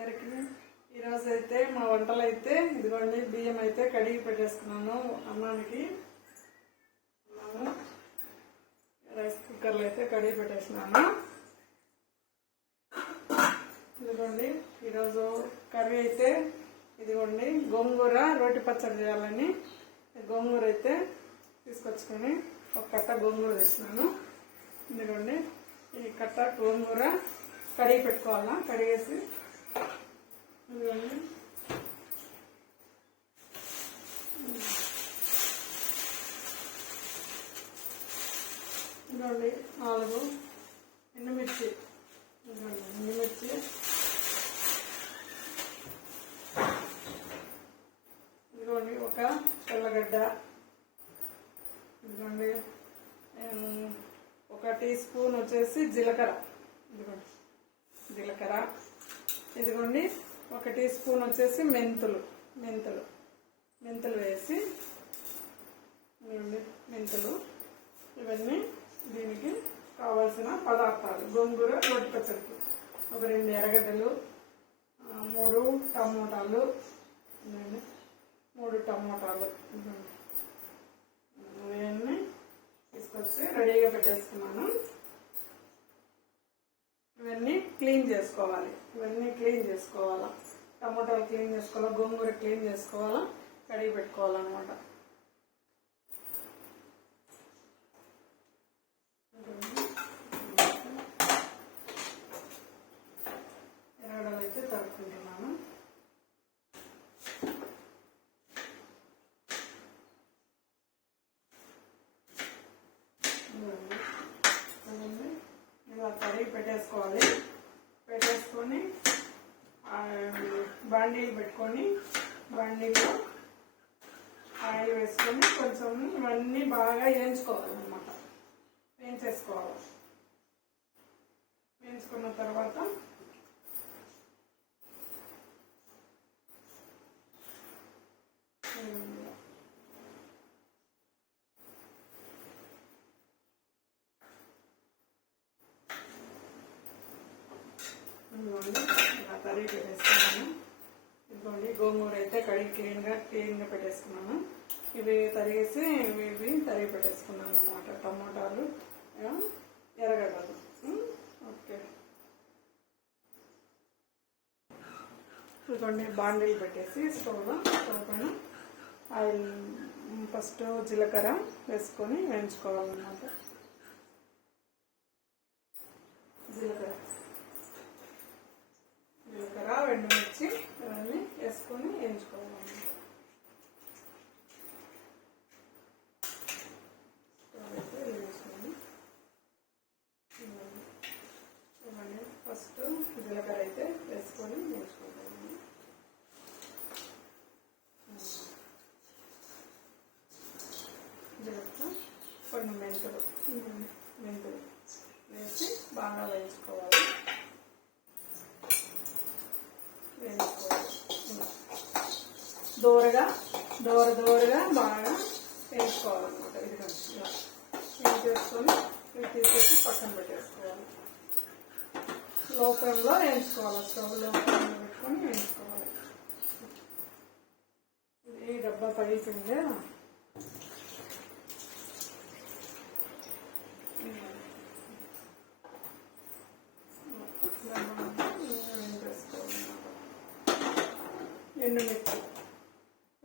అందరికీ ఈరోజు అయితే మా వంటలు అయితే ఇదిగోండి బియ్యం అయితే కడిగి పెట్టేసుకున్నాను అన్నానికి. రైస్ కుక్కర్లో అయితే కడిగి పెట్టేసినాను. ఇదిగోండి ఈరోజు కర్రీ అయితే ఇదిగోండి గోంగూర రోటి పచ్చడి చేయాలని గోంగూర అయితే తీసుకొచ్చుకొని ఒక కట్ట గోంగూర వేసినాను. ఇదిగోండి ఈ కట్ట గోంగూర కడిగి పెట్టుకోవాలా. కడిగేసి ఇదిగోండి ఇదిగోండి 4 ఎండుమిర్చి, ఎండుమిర్చి ఇదిగోండి ఒక తెల్లగడ్డ, ఇదిగోండి 1 టీ స్పూన్ వచ్చేసి జీలకర్ర, ఇదిగోండి జీలకర్ర, ఇదిగోండి 1 టీ స్పూన్ వచ్చేసి మెంతులు వేసి మెంతులు ఇవన్నీ దీనికి కావాల్సిన పదార్థాలు. గోంగూర రోటి పచ్చడికి ఒక 2 ఎర్రగడ్డలు, 3 టమోటాలు, 3 టమోటాలు ఇవన్నీ తీసుకొచ్చి రెడీగా పెట్టేసుకున్నాను. ఇవన్నీ క్లీన్ చేసుకోవాలి. టమోటాలు క్లీన్ చేసుకోవాలా, గోంగూర క్లీన్ చేసుకోవాలా, కడిగి పెట్టుకోవాలన్నమాట. ఎర్రగడ్డలు అయితే తరుక్కుంటున్నాను. ఇలా కడిగి పెట్టేసుకోవాలి. పెట్టేసుకొని బాండీలు పెట్టుకొని బాండీలో ఆయిల్ వేసుకొని కొంచెం ఇవన్నీ బాగా వేయించుకోవాలన్నమాట. వేయించుకున్న తర్వాత ఇలా తరిగి పెట్టేసుకున్నాను. ఇదిగోండి గోంగూర అయితే కడిగి క్లీన్గా పెట్టేసుకున్నాను. ఇవి తరిగేసి ఇవి తరిగి పెట్టేసుకున్నాను అన్నమాట. టమోటాలు, ఎర్రగడ్డలు. ఓకే, ఇదిగోండి బాండీలు పెట్టేసి స్టవ్ పైన ఆయిల్ ఫస్ట్ జీలకర్ర వేసుకొని వేయించుకోవాలన్నమాట. జీలకర్ర, ఎండుమిర్చి ఇవన్నీ వేసుకొని వేయించుకోవాలన్నమాట. స్టవ్ అయితే వేసుకొని ఇవన్నీ ఫస్ట్ జీలకర్ర అయితే వేసుకొని వేయించుకోవాలి. జీలకర్ర, కొన్ని మెంతులు వేసి బాగా వేయించుకోవాలి. దోరగా బాగా వేసుకోవాలన్నమాట. ఇది వేసేసుకొని ఇవి తీసేసి పక్కన పెట్టేసుకోవాలి. లో ఫ్లేమ్లో వేయించుకోవాలి. స్టవ్ లో ఫ్లేమ్లో పెట్టుకొని వేయించుకోవాలి. ఈ డబ్బా పగిలిపోయిందే.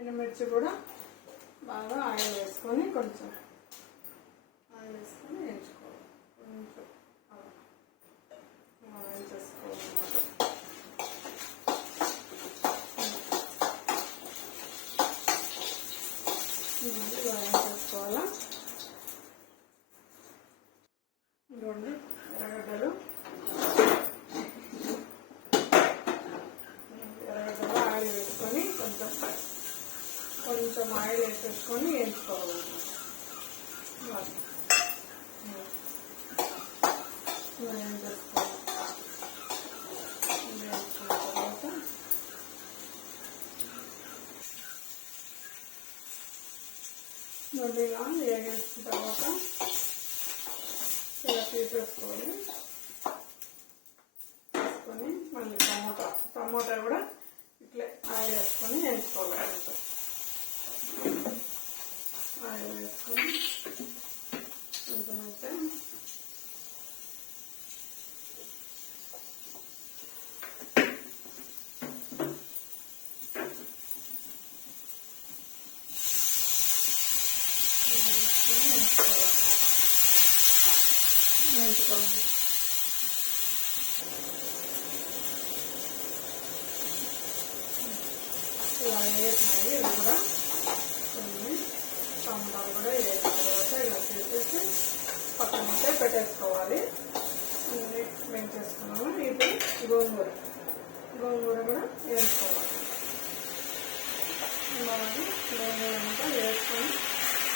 ఎండుమిర్చి కూడా బాగా ఆయిల్ వేసుకొని కొంచెం ఆయిల్ వేసుకొని వేయించుకోవాలి. కొంచెం వేయించేసుకోవాలన్నమాట. వేయించేసుకోవాలా. ఇదిగోండి ఎర్రగడ్డలు ఆయిల్ వేసుకొని కొంచెం ఆయిల్ వేసేసుకొని వేయించుకోవాలన్నమాట. వేయించేసుకోవాలి. వేయించుకున్న తర్వాత నొల్లిగా వేగేసిన తర్వాత ఇలా తీసేసుకోవాలి. వేసుకొని మళ్ళీ టమాటా టమోటా కూడా ఇట్లే ఆయిల్ వేసుకొని వేయించుకోవాలి. ఆయిల్ వేసుకొని కొంచెం అయితే వేయించుకోవాలి. ఇలా వేసినాయి. ఇది కూడా కొన్ని టమాటాలు కూడా వేసిన తర్వాత ఇలా చేసేసి పక్కనైతే పెట్టేసుకోవాలి. వేయించేసుకున్నాము. ఇప్పుడు గోంగూర కూడా వేసుకోవాలి. అలాగే గోంగూర అంతా వేసుకొని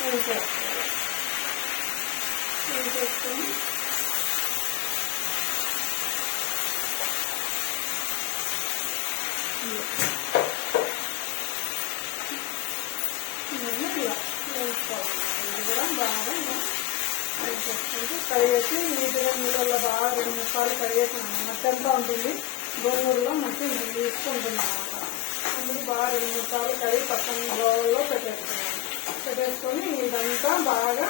వేయించేసుకోవాలి. వేయించేసుకొని ఇలా వేసుకోవాలి. ఇది కూడా బాగా వేసేసుకుంటే కడిగేసి నీట్గా నీళ్ళల్లో బాగా 2-3 సార్లు కడిగేసినాము. మట్టి అంతా ఉంటుంది, గోంగూరలో మట్టి తీసుకుంటుంది అన్నమాట. అందుకు బాగా 2-3 సార్లు కడిగి పక్కన బౌల్లో పెట్టేసుకొని ఇదంతా బాగా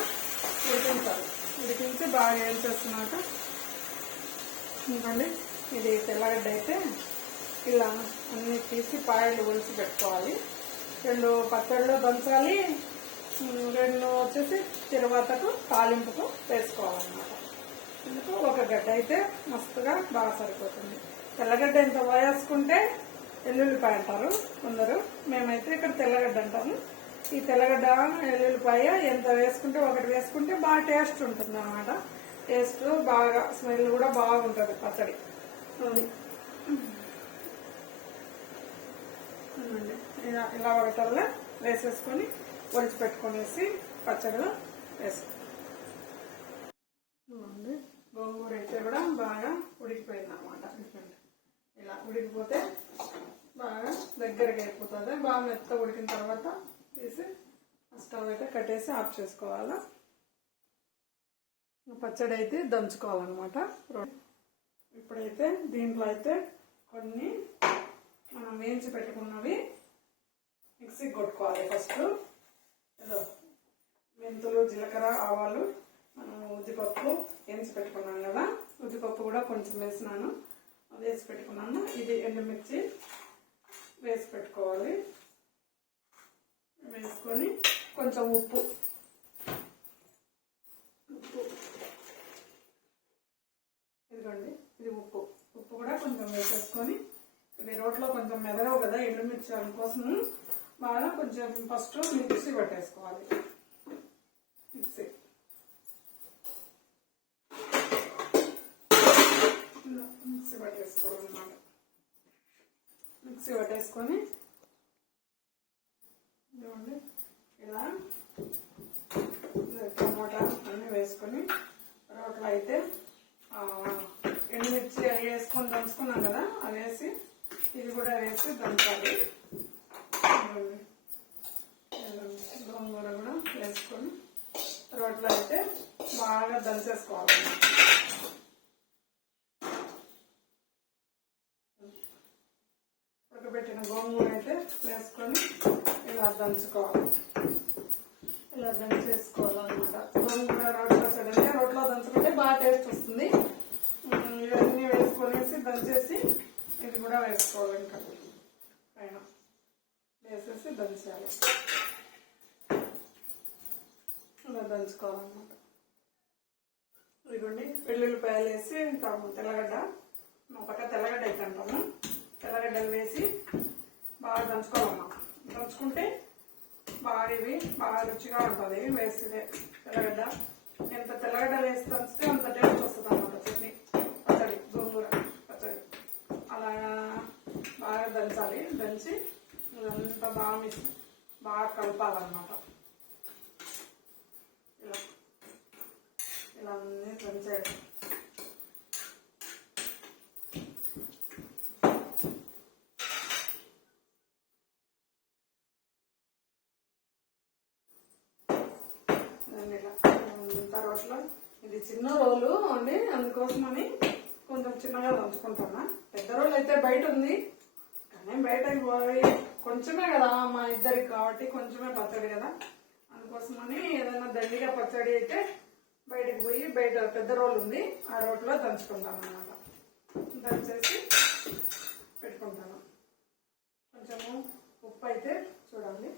ఉడికించాలి. ఉడికించి బాగా ఏం చేస్తున్నాక ఇంకండి ఇది తెల్లగడ్డ అయితే ఇలా అన్నీ తీసి పాయలు ఒలిసి పెట్టుకోవాలి. 2 పచ్చళ్ళు దంచాలి, 2 వచ్చేసి తిరువాతకు తాలింపుకు వేసుకోవాలన్నమాట. ఎందుకు ఒక గడ్డ అయితే మస్తుగా బాగా సరిపోతుంది. తెల్లగడ్డ ఎంత వేసుకుంటే ఎల్లుల్లిపాయ అంటారు కొందరు, మేమైతే ఇక్కడ తెల్లగడ్డ అంటాము. ఈ తెల్లగడ్డ ఎల్లుల్లిపాయ ఎంత వేసుకుంటే ఒకటి వేసుకుంటే బాగా టేస్ట్ ఉంటుంది అన్నమాట. టేస్ట్ బాగా స్మెల్ కూడా బాగుంటుంది పచ్చడి. ఇలా ఒకటల్లా వేసేసుకొని ఒలిచి పెట్టుకునేసి పచ్చడిలో వేసుకోండి. గోంగూర అయితే కూడా బాగా ఉడికిపోయింది అన్నమాట. ఇలా ఉడికిపోతే బాగా దగ్గరగా అయిపోతుంది. బాగా మెత్త ఉడికిన తర్వాత తీసి స్టవ్ అయితే కట్టేసి ఆఫ్ చేసుకోవాలా. పచ్చడి అయితే దంచుకోవాలన్నమాట. ఇప్పుడైతే దీంట్లో అయితే కొన్ని మనం వేయించి పెట్టుకున్నవి మిక్సీకి కొట్టుకోవాలి. ఫస్ట్ ఏదో మెంతులు, జీలకర్ర, ఆవాలు, మనం ఉద్దిపప్పు వేయించి పెట్టుకున్నాం కదా, ఉద్దిపప్పు కూడా కొంచెం వేసినాను, వేసి పెట్టుకున్నాను. ఇది ఎండుమిర్చి వేసి పెట్టుకోవాలి. వేసుకొని కొంచెం ఉప్పు ఇదిగోండి, ఇది ఉప్పు కూడా కొంచెం వేసేసుకొని, ఇవి రోట్లో కొంచెం మెదగవు కదా ఎండుమిర్చి, అందుకోసం బాగా కొంచెం ఫస్ట్ మిక్సీ పట్టేసుకోవాలి. మిక్సీ పట్టేసుకోవాలన్నమాట. మిక్సీ పట్టేసుకొని ఇదిగోండి ఇలా టమోటా అన్నీ వేసుకొని, రోట్లో అయితే ఎండుమిర్చి అవి వేసుకొని దంచుకున్నాం కదా, అవి వేసి ఇది కూడా వేసి దంచాలి. గోంగూర కూడా వేసుకొని రోట్లో అయితే బాగా దంచేసుకోవాలి. ఉడకబెట్టిన గోంగూర అయితే వేసుకొని ఇలా దంచుకోవాలి. ఇలా దంచేసుకోవాలన్నమాట. గోంగూర రోట్లో పచ్చడి అంటే రోట్లో దంచుకుంటే బాగా టేస్ట్ వస్తుంది. ఇవన్నీ వేసుకొనేసి దంచేసి ఇది కూడా వేసుకోవాలి. ఇంకా పైన వేసేసి దంచాలి. ఇలా దంచుకోవాలన్నమాట. ఇదిగోండి వెల్లుల్లిపాయలు వేసి తెల్లగడ్డ, మా పక్క తెల్లగడ్డ అయితే అంటాము, తెల్లగడ్డలు వేసి బాగా దంచుకోవాలన్నమాట. దంచుకుంటే బాగా ఇవి బాగా రుచిగా ఉంటుంది. వేస్తే తెల్లగడ్డ ఎంత తెల్లగడ్డలు వేసి దంచితే అంత టేస్ట్ వస్తుంది అన్నమాట. చట్నీ పచ్చడి, గోంగూర పచ్చడి అలా బాగా దంచాలి. దంచి ఇదంతా బాగా కలపాలన్నమాట. ఇలా అన్నీ దంచేయాలి. తర్వాతలో ఇది చిన్న రోలు అండి, అందుకోసమని కొంచెం చిన్నగా దంచుకుంటున్నా. పెద్ద రోలు అయితే బయట ఉంది, నేను బయటకు పోయి కొంచెమే కదా మా ఇద్దరికి కాబట్టి కొంచెమే పచ్చడి కదా, అందుకోసమని ఏదైనా దండిగా పచ్చడి అయితే బయటకు పోయి బయట పెద్ద రోలు ఉంది ఆ రోట్లో దంచుకుంటాను అన్నమాట. దంచేసి పెట్టుకుంటాను. కొంచెము ఉప్పు అయితే చూడండి,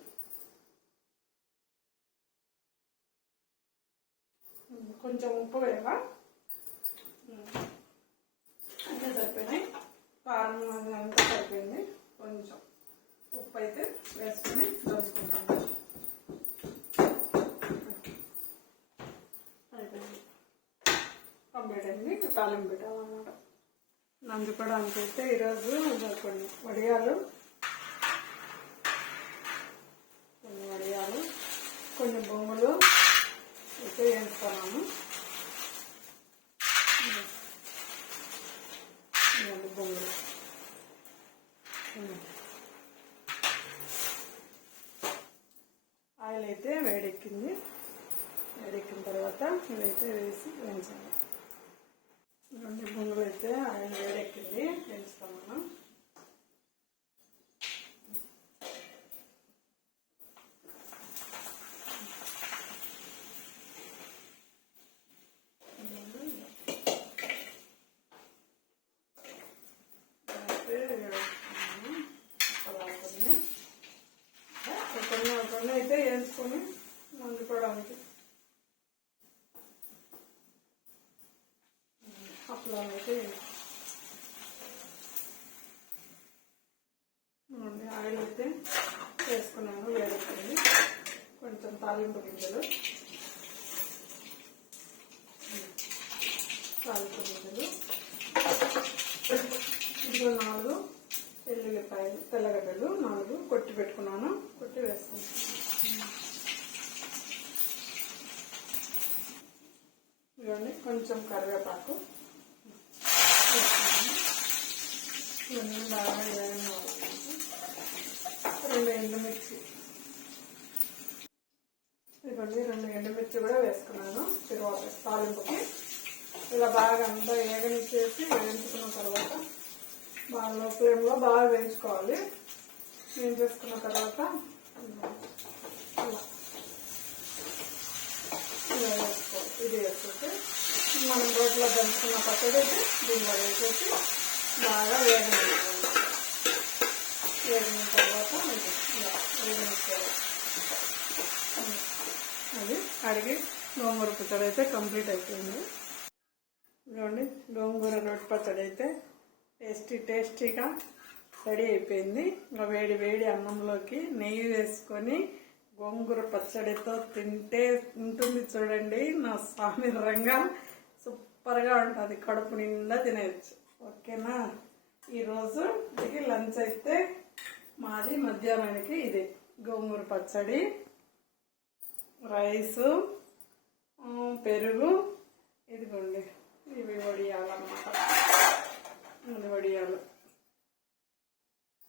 కొంచెం ఉప్పు వేయాలా, అన్నీ సరిపోయినాయి. కారం అంతా సరిపోయింది. కొంచెం ఉప్పు అయితే వేసుకొని దంచుకుంటాను. అయిపోయింది, కంప్లీట్ అయింది. తాలింపు పెట్టాలన్నమాట. నంచుకోవడానికి అయితే ఈరోజు కొన్ని వడియాలు, కొన్ని బొమ్మలు అయితే వేసుకున్నాను. బొమ్మలు ఆయిల్ అయితే వేడెక్కింది. వేడెక్కిన తర్వాత ఇవైతే వేసి వేయించాలి. 2 బొమ్మలు అయితే ఆయిల్ వేడెక్కింది, వేయించుతాను. కొన్ని అయితే వేసుకొని వండుకోవడానికి అప్పలాలు అయితే ఆయిల్ అయితే వేసుకున్నాను. వేడెక్కింది. కొంచెం తాలింపు గింజలు, ఇందులో 4 ఎల్లుల్లిపాయలు, తెల్లగడ్డలు 4 కొట్టి పెట్టుకున్నాను. కొట్టి వేసుకుంటాను. ఇవన్నీ కొంచెం కరివేపాకు, ఇవన్నీ బాగా వేయడం. 2 ఎండుమిర్చి, ఇదిగోండి 2 ఎండుమిర్చి కూడా వేసుకున్నాను. తర్వాత తాలింపుకి ఇలా బాగా అంతా ఏగనిచ్చేసి వేయించుకున్న తర్వాత బాగా లో ఫ్లేమ్లో బాగా వేయించుకోవాలి. వేయించేసుకున్న తర్వాత ఇలా వేసుకోవాలి. ఇది వేసుకుంటే మనం రోట్లో దంచుకున్న పచ్చడి అయితే దీనిలో వేసేసి బాగా వేగనివ్వాలి. వేగిన తర్వాత ఇలా వేగనిచ్చేయాలి. అది అడిగి గోంగూర పచ్చడి అయితే కంప్లీట్ అయిపోయింది. ఇదిగోండి గోంగూర రొట్టె పచ్చడి అయితే టేస్టీగా రెడీ అయిపోయింది. ఇంకా వేడి వేడి అన్నంలోకి నెయ్యి వేసుకొని గోంగూర పచ్చడితో తింటే ఉంటుంది చూడండి, నా స్వామి రంగా సూపర్గా ఉంటుంది. కడుపు నిండా తినేయచ్చు. ఓకేనా? ఈరోజు ఇది లంచ్ అయితే మాది. మధ్యాహ్నానికి ఇది గోంగూర పచ్చడి, రైసు, పెరుగు, ఇదిగోండి ఇవి వడియాలన్నమాట. ఇది వడియాలు.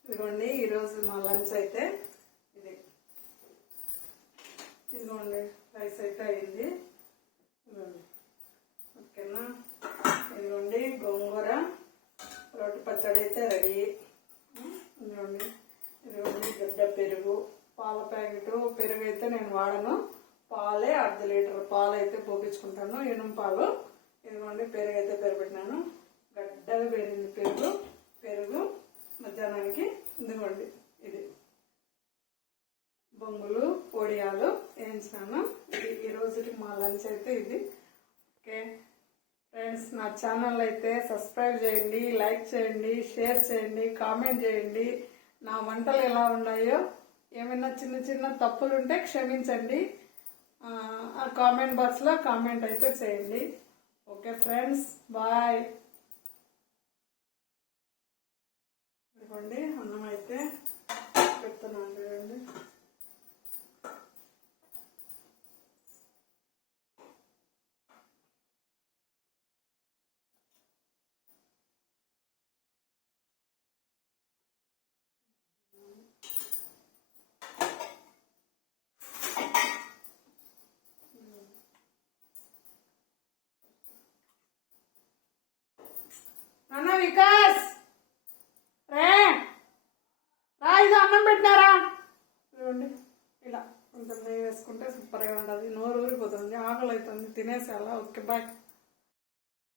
ఇదిగోండి ఈరోజు మా లంచ్ అయితే ఇది. ఇదిగోండి రైస్ అయితే అయింది. ఇదిగోండి ఓకేనా? ఇదిగోండి గోంగూర రొట్టె పచ్చడి అయితే రెడీ. ఇదిగోండి గడ్డ పెరుగు, పాల ప్యాకెట్. పెరుగు అయితే నేను వాడను, పాలే 1/2 లీటర్ పాలు అయితే పోపించుకుంటాను, ఎనుము పాలు. ఇదిగోండి పెరుగు అయితే పెరిపెట్టినాను. గడ్డగా పెరిగింది పెరుగు మధ్యాహ్నానికి. ఇదిగోండి ఇది బొంగులు, పొడియాలు వేయించినాను. ఇది ఈ రోజుకి మా లంచ్ అయితే ఇది. ఓకే ఫ్రెండ్స్, నా ఛానల్ అయితే సబ్స్క్రైబ్ చేయండి, లైక్ చేయండి, షేర్ చేయండి, కామెంట్ చేయండి. నా వంటలు ఎలా ఉన్నాయో ఏమైనా చిన్న చిన్న తప్పులు ఉంటే క్షమించండి. ఆ కామెంట్ బాక్స్లో కామెంట్ అయితే చేయండి. Okay friends, bye. ఇదిగోండి అన్నం అయితే పెడుతున్నాను చూడండి. నాన్న వికాస్ రే తిన్నారా? చూడండి ఇలా కొంచెం నెయ్యి వేసుకుంటే సూపర్గా ఉంటుంది. నోరు ఊరిపోతుంది, ఆకలి అవుతుంది, తినేసేయాలా. Okay bye.